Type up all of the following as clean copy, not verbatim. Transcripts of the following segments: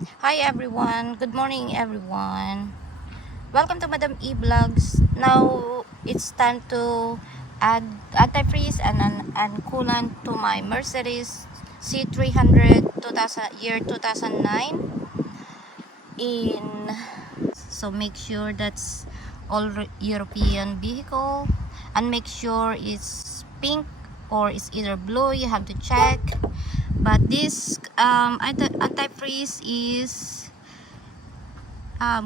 Hi everyone, good morning everyone. Welcome to Madam E Vlogs. Now it's time to add antifreeze and coolant to my Mercedes C300 year 2009 in so make sure that's all European vehicle, and make sure it's pink or it's either blue. You have to check, but this antifreeze is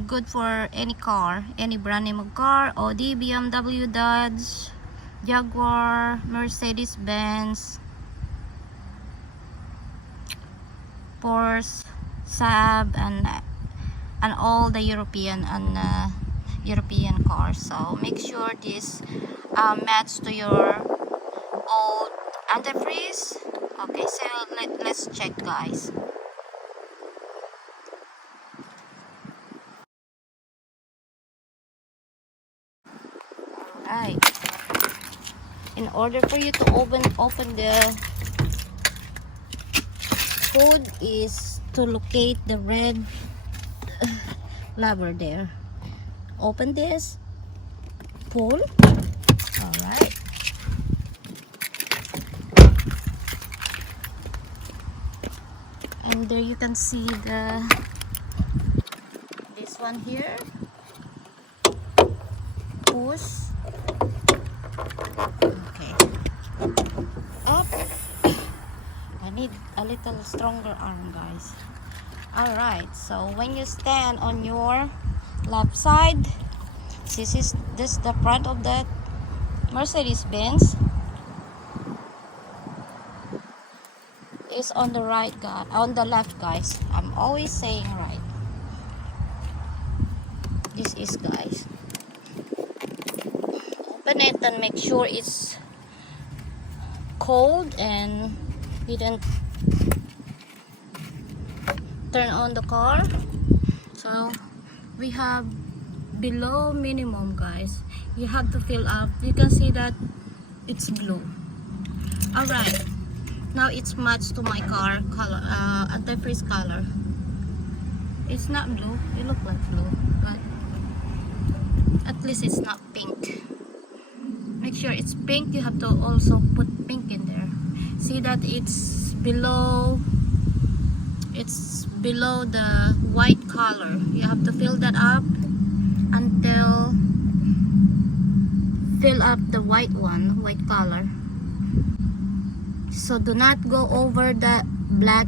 good for any car, any brand name of car: Audi, BMW, Dodge, Jaguar, Mercedes, Benz, Porsche, Saab, and all the European cars. So make sure this match to your old antifreeze. Okay, so let's check, guys. Right, in order for you to open the hood is to locate the red lever there. Open this, pull. All right, and there you can see this one here. Push. Okay, up. I need a little stronger arm, guys. All right, so when you stand on your left side, this the front of the Mercedes Benz. Is on the right, guy, on the left, guys. I'm always saying right. This is, guys. Open it and make sure it's cold and didn't turn on the car. So we have below minimum, guys. You have to fill up. You can see that it's blue. All right, now it's matched to my car color, antifreeze color. It's not blue. It looks like blue, but at least it's not pink. Make sure it's pink. You have to also put pink in there. See that it's below the white color. You have to fill that up until fill up the white color. So do not go over the black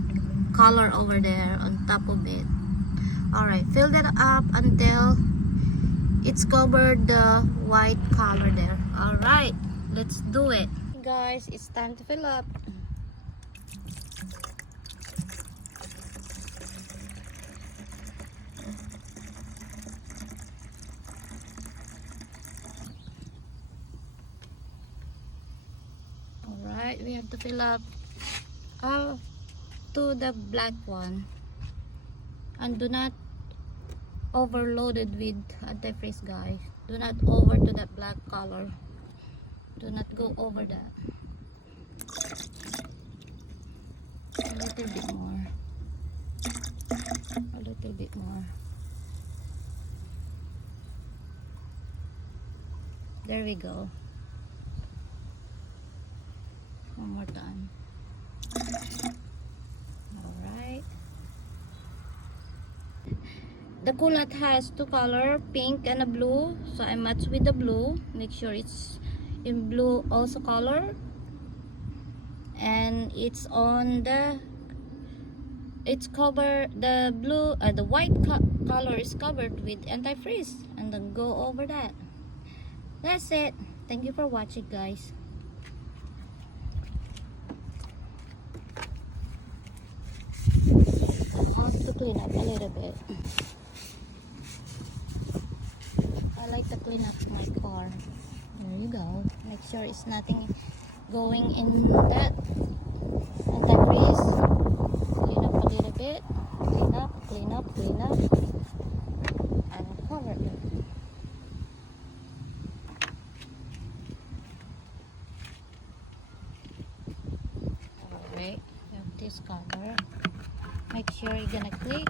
color over there on top of it. Alright, fill that up until it's covered the white color there. Alright, let's do it. Guys, it's time to fill up. Alright, we have to fill up to the black one, and do not overload it with antifreeze, guys. Do not over to that black color. Do not go over that. A little bit more. A little bit more. There we go. One more time. Alright. The coolant has two colors, pink and a blue. So I match with the blue. Make sure it's in blue also color. And it's on the, it's covered, the blue, the white color is covered with antifreeze. And then go over that. That's it. Thank you for watching, guys. I have to clean up a little bit. I like to clean up my car. There you go. Make sure it's nothing going in that antifreeze. Clean up a little bit. Clean up, clean up, clean up. And cover it. Alright, we have this color. Make sure you're gonna click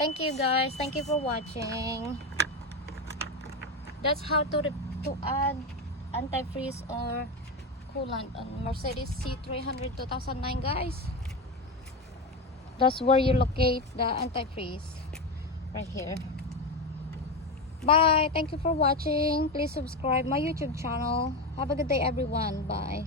thank you guys. Thank you for watching. That's how to add antifreeze or coolant on Mercedes C300 2009, guys. That's where you locate the antifreeze, right here. Bye. Thank you for watching. Please subscribe my YouTube channel. Have a good day, everyone. Bye.